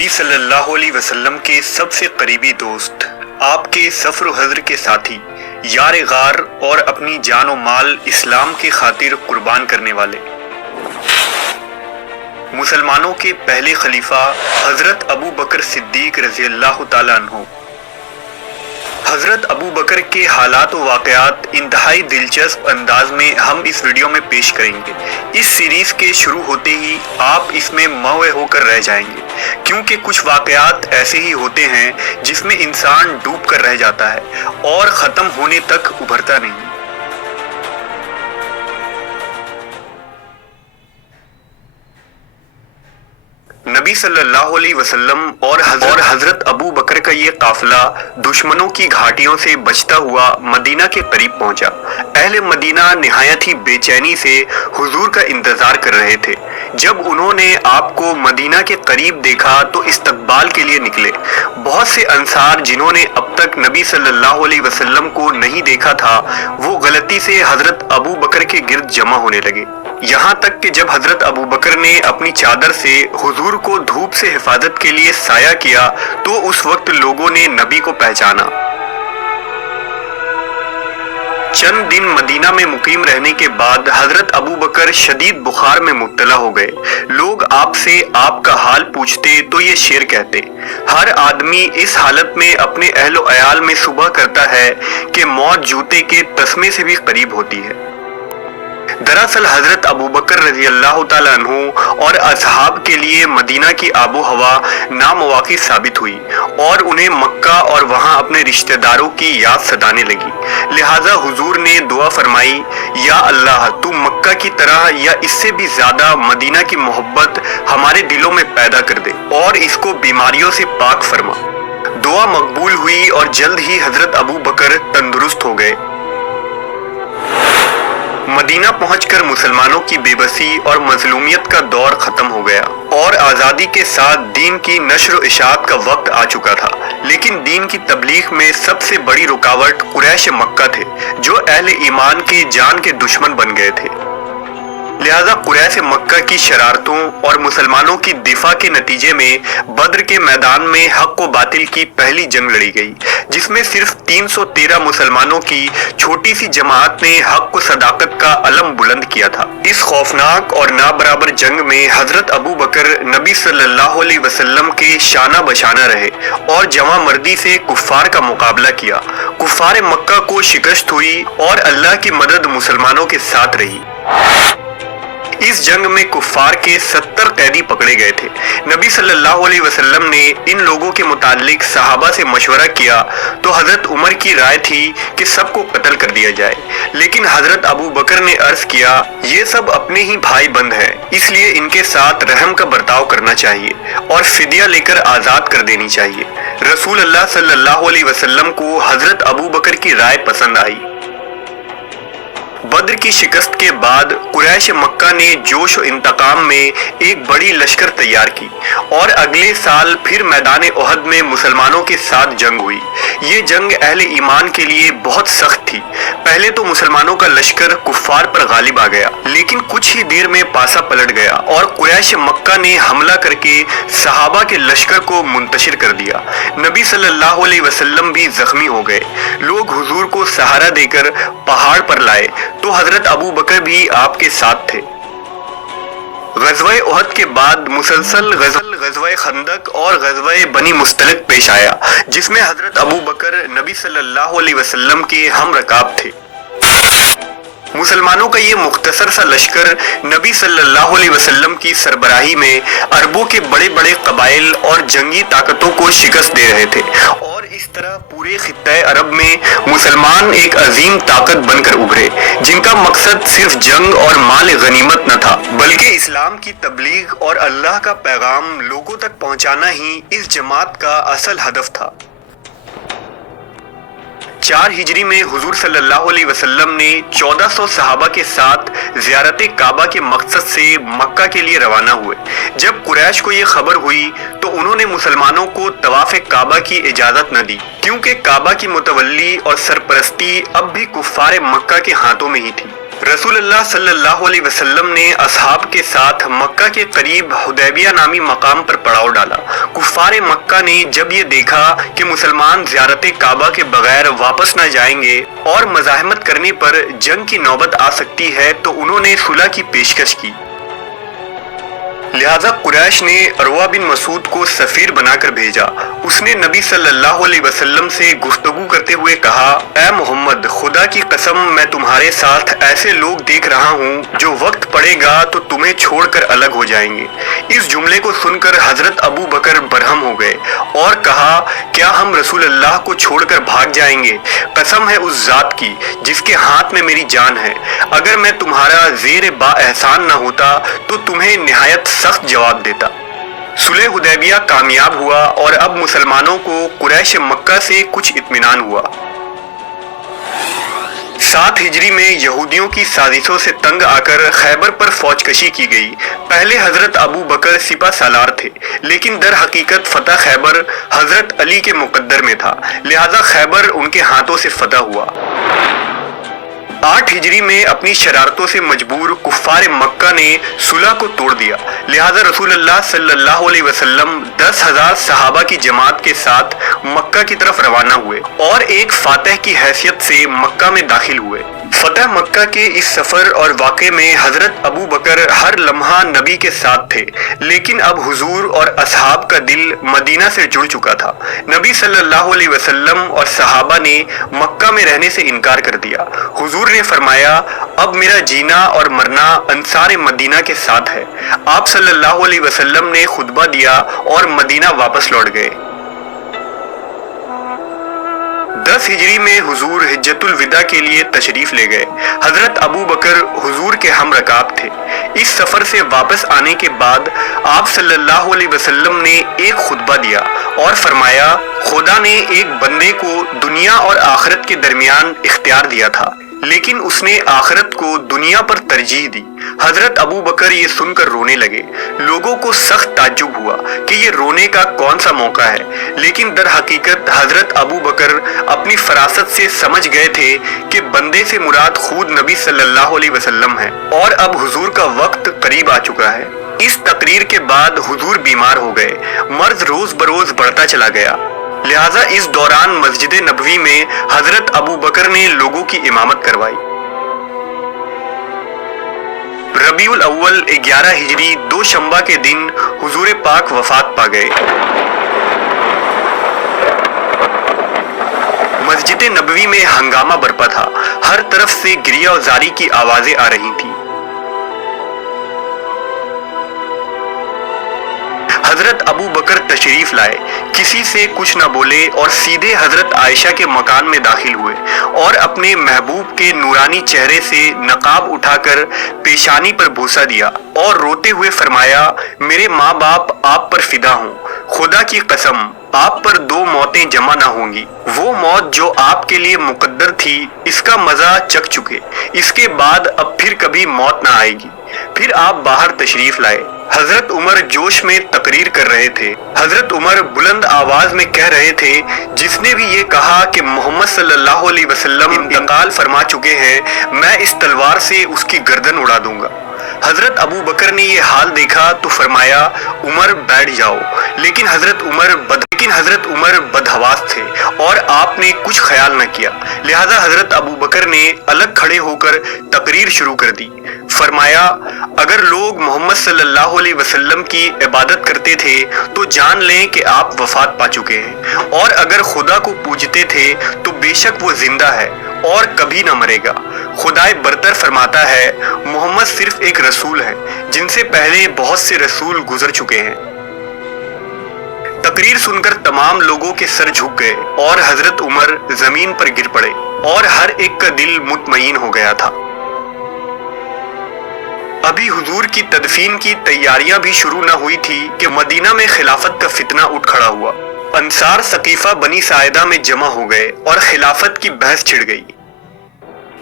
नबी सल्लल्लाहु अलैहि वसल्लम के सबसे करीबी दोस्त, आपके सफ़र व हज़र के साथी, यार गार और अपनी जान व माल इस्लाम की खातिर कुर्बान करने वाले, मुसलमानों के पहले खलीफा हज़रत अबू बकर सिद्दीक रज़ियल्लाहु ताला अन्हु। हज़रत अबू बकर के हालात व वाक़यात इंतहाई दिलचस्प अंदाज में हम इस वीडियो में पेश करेंगे। इस सीरीज़ के शुरू होते ही आप इसमें मौए होकर रह जाएंगे, क्योंकि कुछ वाक़यात ऐसे ही होते हैं जिसमें इंसान डूब कर रह जाता है और ख़त्म होने तक उभरता नहीं। नबी सल्लल्लाहु अलैहि वसल्लम और हज़रत अबू बकर का ये काफिला दुश्मनों की घाटियों से बचता हुआ मदीना के करीब पहुंचा। अहले मदीना निहायत ही बेचैनी से हुजूर का इंतजार कर रहे थे। जब उन्होंने आपको मदीना के करीब देखा तो इस्तकबाल के लिए निकले। बहुत से अंसार जिन्होंने अब तक नबी सल्लल्लाहु अलैहि वसल्लम को नहीं देखा था, वो गलती से हज़रत अबू बकर के गिर्द जमा होने लगे। यहाँ तक कि जब हज़रत अबू बकर ने अपनी चादर से हुजूर को धूप से हिफाजत के लिए साया किया तो उस वक्त लोगों ने नबी को पहचाना। चंद दिन मदीना में मुकीम रहने के बाद हज़रत अबू बकर शदीद बुखार में मुब्तला हो गए। लोग आपसे आपका हाल पूछते तो ये शेर कहते, हर आदमी इस हालत में अपने अहलो अयाल में सुबह करता है कि मौत जूते के तस्मे से भी करीब होती है। दरअसल हज़रत अबू बकर रज़ियल्लाहु ताला अन्हु और असहाब के लिए मदीना की आबो हवा नामुवाकिफ साबित हुई और उन्हें मक्का और वहां अपने रिश्तेदारों की याद सताने लगी। लिहाजा हुजूर ने दुआ फरमाई, या अल्लाह, तू मक्का की तरह या इससे भी ज्यादा मदीना की मोहब्बत हमारे दिलों में पैदा कर दे और इसको बीमारियों से पाक फरमा। दुआ मकबूल हुई और जल्द ही हज़रत अबू बकर तंदुरुस्त हो गए। मदीना पहुंचकर मुसलमानों की बेबसी और मजलूमियत का दौर खत्म हो गया और आज़ादी के साथ दीन की नश्र व इशाअत का वक्त आ चुका था। लेकिन दीन की तबलीग में सबसे बड़ी रुकावट कुरैश मक्का थे, जो अहले ईमान के जान के दुश्मन बन गए थे। लिहाजा कुरैश मक्का की शरारतों और मुसलमानों की दिफा के नतीजे में बद्र के मैदान में हक व बातिल की पहली जंग लड़ी गई, जिसमें सिर्फ 313 मुसलमानों की छोटी सी जमात ने हक व सदाकत का अलम बुलंद किया था। इस खौफनाक और नाबराबर जंग में हज़रत अबू बकर नबी सल्लल्लाहु अलैहि वसल्लम के शाना बशाना रहे और जमा मर्दी से कुफ्फार का मुकाबला किया। कुफ्फार मक्का को शिकस्त हुई और अल्लाह की मदद मुसलमानों के साथ रही। इस जंग में कुफ्फार के 70 कैदी पकड़े गए थे। नबी सल्लल्लाहु अलैहि वसल्लम ने इन लोगों के मुताल्लिक सहाबा से मशवरा किया तो हज़रत उमर की राय थी कि सबको कत्ल कर दिया जाए, लेकिन हज़रत अबू बकर ने अर्ज किया, ये सब अपने ही भाई बंद हैं, इसलिए इनके साथ रहम का बर्ताव करना चाहिए और फिदिया लेकर आज़ाद कर देनी चाहिए। रसूल अल्लाह सल्लल्लाहु अलैहि वसल्लम को हज़रत अबू बकर की राय पसंद आई। बद्र की शिकस्त के बाद कुरैश मक्का ने जोश व इंतकाम में एक बड़ी लश्कर तैयार की और अगले साल फिर मैदान ओहद में मुसलमानों के साथ जंग हुई। ये जंग अहले ईमान के लिए बहुत सख्त थी। पहले तो मुसलमानों का लश्कर कुफ्फार पर गालिब आ गया, लेकिन कुछ ही देर में पासा पलट गया और कुरैश मक्का ने हमला करके सहाबा के लश्कर को मुंतशिर कर दिया। नबी सल्लल्लाहु अलैहि वसल्लम भी जख्मी हो गए। लोग हुजूर को सहारा देकर पहाड़ पर लाए तो हज़रत अबू बकर भी आपके साथ थे। ग़ज़वा ओहद के बाद मुसलसल ग़ज़वा खंदक और ग़ज़वा बनी मुस्तलिक पेश आया, जिसमें हज़रत अबू बकर नबी सल्लल्लाहु अलैहि वसल्लम के हम रकाब थे। मुसलमानों का ये मुख्तसर सा लश्कर नबी सल्लल्लाहु अलैहि वसल्लम की सरबराही में अरबों के बड़े बड़े कबाइल और जंगी ताकतों को शिकस्त दे रहे थे और इस तरह पूरे खित्ते अरब में मुसलमान एक अजीम ताकत बनकर उभरे, जिनका मकसद सिर्फ जंग और माल गनीमत न था, बल्कि इस्लाम की तबलीग और अल्लाह का पैगाम लोगों तक पहुंचाना ही इस जमात का असल हदफ था। 4 हिजरी में हुजूर सल्लल्लाहु अलैहि वसल्लम ने 1400 सहाबा के साथ ज़ियारत काबा के मकसद से मक्का के लिए रवाना हुए। जब कुरैश को ये खबर हुई तो उन्होंने मुसलमानों को तवाफ़ काबा की इजाज़त न दी, क्योंकि काबा की मुतवल्ली और सरपरस्ती अब भी कुफ्फार मक्का के हाथों में ही थी। रसूल अल्लाह सल्लल्लाहु अलैहि वसल्लम ने असहाब के साथ मक्का के करीब हुदैबिया नामी मकाम पर पड़ाव डाला। कुफ्फारे मक्का ने जब ये देखा कि मुसलमान ज़ियारत काबा के बगैर वापस न जाएंगे और मज़ाहमत करने पर जंग की नौबत आ सकती है, तो उन्होंने सुलह की पेशकश की। लिहाजा कुरैश ने अरवा बिन मसूद को सफीर बनाकर भेजा। उसने नबी सल्लल्लाहु अलैहि वसल्लम से गुफ्तगू करते हुए कहा, ऐ मोहम्मद, खुदा की कसम मैं तुम्हारे साथ ऐसे लोग देख रहा हूँ जो वक्त पड़ेगा तो तुम्हें छोड़कर अलग हो जाएंगे। इस जुमले को सुनकर हजरत अबू बकर बरहम हो गए और कहा, क्या हम रसूल अल्लाह को छोड़कर भाग जाएंगे? कसम है उस जात की जिसके हाथ में मेरी जान है, अगर मैं तुम्हारा ज़ेर बा एहसान न होता तो तुम्हें निहायत सख्त जवाब देता। सुलह हुदैबिया कामयाब हुआ और अब मुसलमानों को कुरैश मक्का से कुछ इत्मीनान हुआ। 7 हिजरी में यहूदियों की साजिशों से तंग आकर खैबर पर फौजकशी की गई। पहले हजरत अबू बकर सिपा सालार थे, लेकिन दर हकीकत फतह खैबर हजरत अली के मुकद्दर में था, लिहाजा खैबर उनके हाथों से फतह हुआ। 8 हिजरी में अपनी शरारतों से मजबूर कुफ्फार मक्का ने सुलह को तोड़ दिया, लिहाजा रसूल अल्लाह सल्लल्लाहु अलैहि वसल्लम 10,000 सहाबा की जमात के साथ मक्का की तरफ रवाना हुए और एक फातह की हैसियत से मक्का में दाखिल हुए। फतह मक्का के इस सफर और वाक़े में हजरत अबू बकर हर लम्हा नबी के साथ थे, लेकिन अब हुजूर और असहाब का दिल मदीना से जुड़ चुका था। नबी सल्लल्लाहु अलैहि वसल्लम और सहाबा ने मक्का में रहने से इनकार कर दिया। हुजूर ने फरमाया, अब मेरा जीना और मरना अंसार मदीना के साथ है। आप सल्लल्लाहु अलैहि वसल्लम ने खुतबा दिया और मदीना वापस लौट गए। 10 हिजरी में हुजूर हिज्जतुल विदा के लिए तशरीफ ले गए। हजरत अबू बकर हुजूर के हम रकाब थे। इस सफर से वापस आने के बाद आप सल्लल्लाहु अलैहि वसल्लम ने एक खुतबा दिया और फरमाया, खुदा ने एक बंदे को दुनिया और आखिरत के दरमियान इख्तियार दिया था, लेकिन उसने आखिरत को दुनिया पर तरजीह दी। हजरत अबू बकर ये सुनकर रोने लगे। लोगों को सख्त ताज्जुब हुआ कि ये रोने का कौन सा मौका है, लेकिन दर हकीकत हजरत अबू बकर अपनी फरासत से समझ गए थे कि बंदे से मुराद खुद नबी सल्लल्लाहु अलैहि वसल्लम है और अब हुजूर का वक्त करीब आ चुका है। इस तकरीर के बाद हुजूर बीमार हो गए। मर्ज रोज बरोज बढ़ता चला गया, लिहाजा इस दौरान मस्जिद नबवी में हजरत अबू बकर ने लोगों की इमामत करवाई। रबीउल अव्वल 11 हिजरी 2 शंबा के दिन हुजूर पाक वफात पा गए। मस्जिद नबवी में हंगामा बरपा था। हर तरफ से गिरिया और जारी की आवाजें आ रही थी। हजरत अबू बकर तशरीफ लाए, किसी से कुछ न बोले और सीधे हजरत आयशा के मकान में दाखिल हुए और अपने महबूब के नूरानी चेहरे से नकाब उठाकर पेशानी पर बोसा दिया और रोते हुए फरमाया, मेरे माँ बाप आप पर फिदा हों, खुदा की कसम आप पर 2 मौतें जमा ना होंगी। वो मौत जो आपके लिए मुकद्दर थी, इसका मजा चख चुके, इसके बाद अब फिर कभी मौत ना आएगी। फिर आप बाहर तशरीफ लाए। हजरत उमर जोश में तकरीर कर रहे थे। हजरत उमर बुलंद आवाज में कह रहे थे, जिसने भी ये कहा कि मोहम्मद सल्लल्लाहु अलैहि वसल्लम इंतकाल फरमा चुके हैं, मैं इस तलवार से उसकी गर्दन उड़ा दूंगा। हजरत अबू बकर ने ये हाल देखा तो फरमाया, उमर बैठ जाओ, लेकिन हजरत उमर बदहवास थे और आपने कुछ ख्याल न किया, लिहाजा हजरत अबू बकर ने अलग खड़े होकर तकरीर शुरू कर दी। फरमाया, अगर लोग मोहम्मद सल्लल्लाहु अलैहि वसल्लम की इबादत करते थे तो जान लें कि आप वफात पा चुके हैं, और अगर खुदा को पूजते थे तो बेशक वो जिंदा है और कभी न मरेगा। खुदाए बरतर फरमाता है, मोहम्मद सिर्फ एक रसूल है, जिनसे पहले बहुत से रसूल गुजर चुके हैं। तकरीर सुनकर तमाम लोगों के सर झुक गए और हजरत उमर जमीन पर गिर पड़े और हर एक का दिल मुतमईन हो गया था। अभी हुजूर की तदफीन की तैयारियां भी शुरू न हुई थी कि मदीना में खिलाफत का फितना उठ खड़ा हुआ। अंसार सकीफा बनी साइदा में जमा हो गए और खिलाफत की बहस छिड़ गई।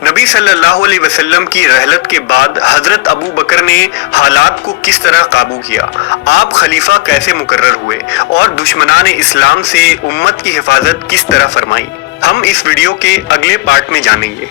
नबी सल्लल्लाहु अलैहि वसल्लम की रहलत के बाद हजरत अबू बकर ने हालात को किस तरह काबू किया, आप खलीफा कैसे मुकर्रर हुए और दुश्मनान इस्लाम से उम्मत की हिफाजत किस तरह फरमाई, हम इस वीडियो के अगले पार्ट में जानेंगे।